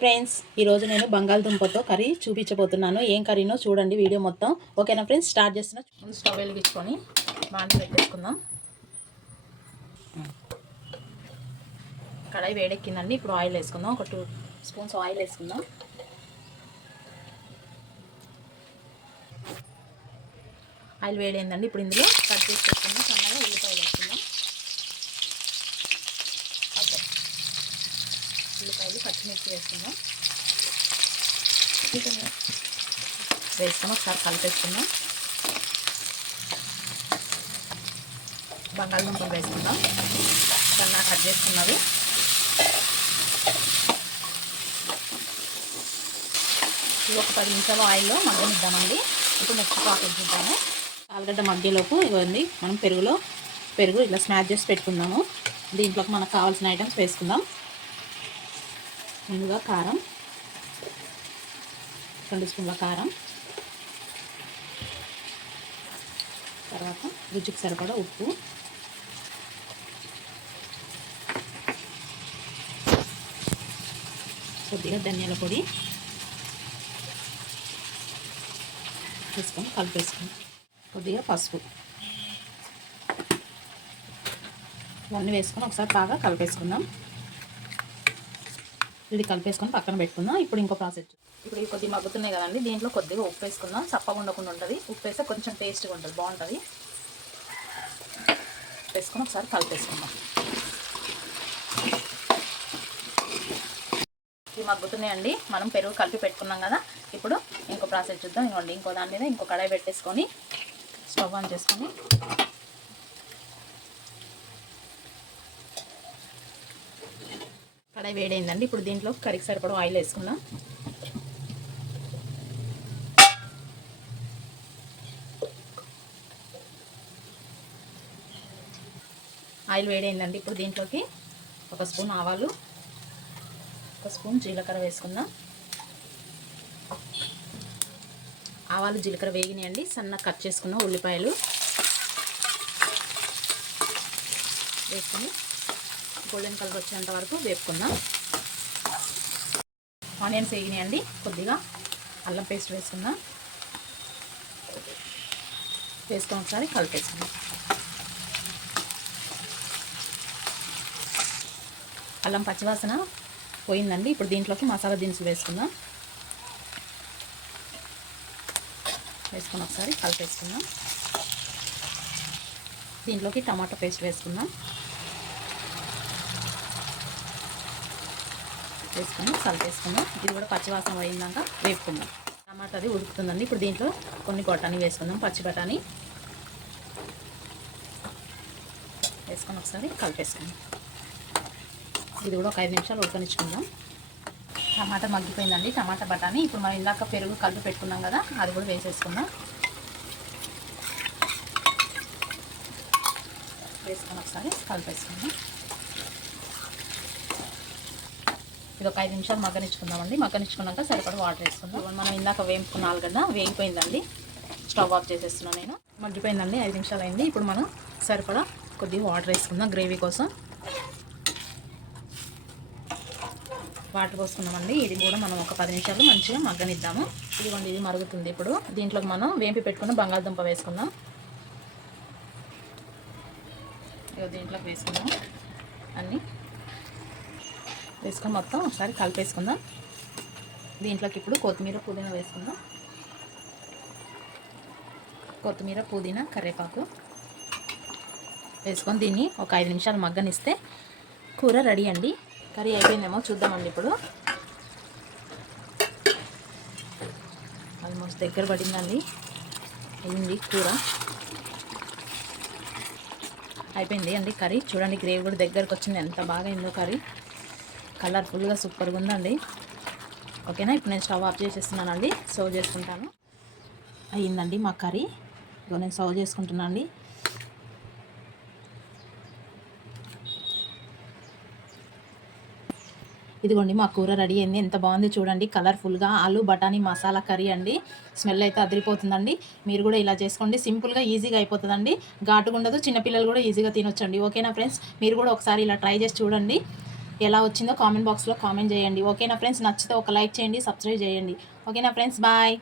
Friends, ఈరోజు నేను బంగాళదుంపతో curry చూపించబోతున్నాను. ఏం కర్రీనో చూడండి వీడియో మొత్తం. ఓకేనా ఫ్రెండ్స్, స్టార్ట్ చేస్తున్నా. ముందు స్టవ్ వెలిగించుకొని బాండి పెట్టేసుకుందాం. కడాయి వేడెక్కిందండి. ఇప్పుడు ఆయిల్ వేసుకుందాం. ఒక 2 స్పూన్స్ ఆయిల్ వేసుకుందాం. ఆయిల్ వేడైందండి. ఇప్పుడు ఇందులో కట్ చేసి పెట్టుకుందాం. సన్నగా ఉల్లిపాయలు వేసుకుందాం. ఉల్లిపాయలు, పచ్చిమిర్చి వేసుకుందాం. వేసుకొని ఒకసారి కలిపేసుకుందాం. బంగాళదుంపలు వేసుకుందాం. సన్నగా కట్ చేసుకున్నవి. ఇది ఒక 10 నిమిషాలు ఆయిల్లో మగ్గనిద్దామండి. ఇప్పుడు నెక్స్ట్ ప్రాసెస్ చూద్దాము. ఆలుగడ్డ మగ్గేలోపు ఇవ్వండి, మనం పెరుగు ఇలా స్మాష్ చేసి పెట్టుకుందాము. దీంట్లోకి మనకు కావాల్సిన ఐటమ్స్ వేసుకుందాం. ముందుగా కారం, 2 స్పూన్ల కారం, తర్వాత రుచికి సరిపడా ఉప్పు, కొద్దిగా ధనియాల పొడి వేసుకొని కలిపేసుకుందాం. కొద్దిగా పసుపు, ఇవన్నీ వేసుకొని ఒకసారి బాగా కలిపేసుకుందాం. ఇది కలిపేసుకొని పక్కన పెట్టుకుందాం. ఇప్పుడు ఇంకో ప్రాసెస్. ఇప్పుడు ఇవి కొద్దిగా మగ్గుతున్నాయి కదండి, దీంట్లో కొద్దిగా ఉప్పు వేసుకుందాం. చప్పగా ఉండకుండా ఉంటుంది. ఉప్పు వేస్తే కొంచెం టేస్ట్గా ఉంటుంది, బాగుంటుంది. వేసుకొని ఒకసారి కలిపేసుకుందాం. ఇవి మగ్గుతున్నాయండి. మనం పెరుగు కలిపి పెట్టుకున్నాం కదా. ఇప్పుడు ఇంకో ప్రాసెస్ చూద్దాం. ఇవ్వండి, ఇంకో దాని మీద ఇంకో కడాయి పెట్టేసుకొని స్టవ్ ఆన్ చేసుకొని కడాయి వేడైందండి. ఇప్పుడు దీంట్లో కర్రీకి సరిపడా ఆయిల్ వేసుకుందాం. ఆయిల్ వేడైందండి. ఇప్పుడు దీంట్లోకి 1 స్పూన్ ఆవాలు, 1 స్పూన్ జీలకర్ర వేసుకుందాం. ఆవాలు జీలకర్ర వేగినాయండి. సన్నగా కట్ చేసుకున్న ఉల్లిపాయలు వేసుకొని గోల్డెన్ కలర్ వచ్చేంత వరకు వేపుకుందాం. ఆనియన్స్ వేగినాయండి. కొద్దిగా అల్లం పేస్ట్ వేసుకుందాం. వేసుకొని ఒకసారి కలిపేసుకుందాం. అల్లం పచ్చివాసన పోయిందండి. ఇప్పుడు దీంట్లోకి మసాలా దినుసులు వేసుకుందాం. వేసుకొని ఒకసారి కలిపేసుకుందాం. దీంట్లోకి టమాటో పేస్ట్ వేసుకుందాం. వేసుకొని కలిపేసుకుందాం. ఇది కూడా పచ్చివాసన పోయిందాక వేపుకుందాం. టమాటా అది ఉడుకుతుందండి. ఇప్పుడు దీంట్లో కొన్ని బఠానీ వేసుకుందాం. పచ్చి బఠానీ వేసుకొని ఒకసారి కలిపేసుకుందాం. ఇది కూడా ఒక 5 నిమిషాలు ఉడకనిచ్చుకుందాం. టమాటా మగ్గిపోయిందండి. టమాటా బఠానీ. ఇప్పుడు మనం ఇందాక పెరుగు కలిపి పెట్టుకున్నాం కదా, అది కూడా వేసేసుకుందాం. వేసుకొని ఒకసారి కలిపేసుకుందాం. ఇది ఒక 5 నిమిషాలు మగ్గనిచ్చుకుందామండి. మగ్గనిచ్చుకున్నాక సరిపడా వాటర్ వేసుకుందాం. మనం ఇందాక వేపుకున్న ఆలుగడ్డ వేగిపోయిందండి. స్టవ్ ఆఫ్ చేసేస్తున్నాను నేను. మగ్గిపోయిందండి. 5 నిమిషాలు అయింది. ఇప్పుడు మనం సరిపడా కొద్దిగా వాటర్ వేసుకుందాం గ్రేవీ కోసం. వాటర్ పోసుకున్నామండి. ఇది కూడా మనం ఒక 10 నిమిషాలు మంచిగా మగ్గనిద్దాము. ఇదిగోండి, ఇది మరుగుతుంది. ఇప్పుడు దీంట్లోకి మనం వేంపి పెట్టుకున్న బంగాళదుంప వేసుకుందాం. దీంట్లోకి వేసుకుందాం. అన్నీ వేసుకొని మొత్తం ఒకసారి కలిపేసుకుందాం. దీంట్లోకి ఇప్పుడు కొత్తిమీర, పుదీనా వేసుకుందాం. కొత్తిమీర, పుదీనా, కరివేపాకు వేసుకొని దీన్ని ఒక 5 నిమిషాలు మగ్గనిస్తే కూర రెడీ అండి. కర్రీ అయిపోయిందేమో చూద్దామండి. ఇప్పుడు ఆల్మోస్ట్ దగ్గర పడిందండి. అయింది కూర, అయిపోయింది అండి కర్రీ. చూడండి, గ్రేవీ కూడా దగ్గరకు వచ్చింది. ఎంత బాగా అయిందో కర్రీ. కలర్ఫుల్గా సూపర్గా ఉందండి. ఓకేనా, ఇప్పుడు నేను స్టవ్ ఆఫ్ చేసేస్తున్నానండి. సర్వ్ చేసుకుంటాను. అయ్యిందండి మా కర్రీ. ఇప్పుడు నేను సర్వ్ చేసుకుంటున్నాను అండి. ఇదిగోండి, మా కూర రెడీ అయింది. ఎంత బాగుంది చూడండి. కలర్ఫుల్గా ఆలు బఠానీ మసాలా కర్రీ అండి. స్మెల్ అయితే అదిరిపోతుందండి. మీరు కూడా ఇలా చేసుకోండి. సింపుల్గా ఈజీగా అయిపోతుందండి. ఘాటుగా ఉండదు. చిన్నపిల్లలు కూడా ఈజీగా తినొచ్చండి. ఓకేనా ఫ్రెండ్స్, మీరు కూడా ఒకసారి ఇలా ట్రై చేసి చూడండి. ఎలా వచ్చిందో కామెంట్ బాక్స్లో కామెంట్ చేయండి. ఓకేనా ఫ్రెండ్స్, నచ్చితే ఒక లైక్ చేయండి, సబ్స్క్రైబ్ చేయండి. ఓకేనా ఫ్రెండ్స్, బాయ్.